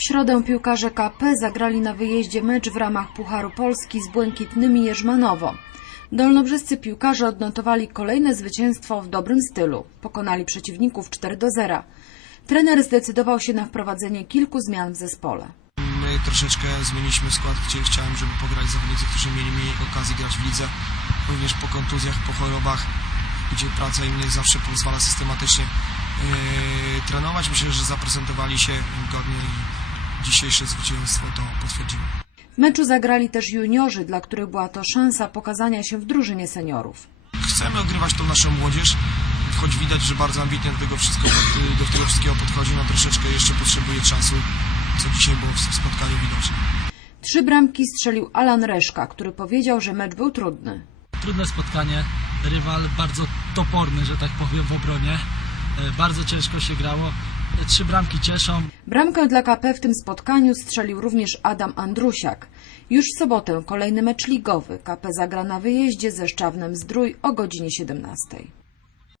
W środę piłkarze KP zagrali na wyjeździe mecz w ramach Pucharu Polski z Błękitnymi Jerzmanowo. Dolnobrzyscy piłkarze odnotowali kolejne zwycięstwo w dobrym stylu. Pokonali przeciwników 4 do 0. Trener zdecydował się na wprowadzenie kilku zmian w zespole. My troszeczkę zmieniliśmy skład, gdzie chciałem, żeby pograć zawodnicy, którzy mieli mniej okazji grać w lidze, również po kontuzjach, po chorobach, gdzie praca im nie zawsze pozwala systematycznie yy, trenować. Myślę, że zaprezentowali się godnie dzisiejsze zwycięstwo to potwierdziło. W meczu zagrali też juniorzy, dla których była to szansa pokazania się w drużynie seniorów. Chcemy ogrywać tą naszą młodzież, choć widać, że bardzo ambitnie do tego, wszystko, do tego wszystkiego podchodzi, no troszeczkę jeszcze potrzebuje czasu, co dzisiaj było w spotkaniu widoczne. Trzy bramki strzelił Alan Reszka, który powiedział, że mecz był trudny. Trudne spotkanie, rywal bardzo toporny, że tak powiem, w obronie. E, Bardzo ciężko się grało. Trzy bramki cieszą. Bramkę dla KP w tym spotkaniu strzelił również Adam Andrusiak. Już w sobotę kolejny mecz ligowy. KP zagra na wyjeździe ze Szczawnem Zdrój o godzinie 17.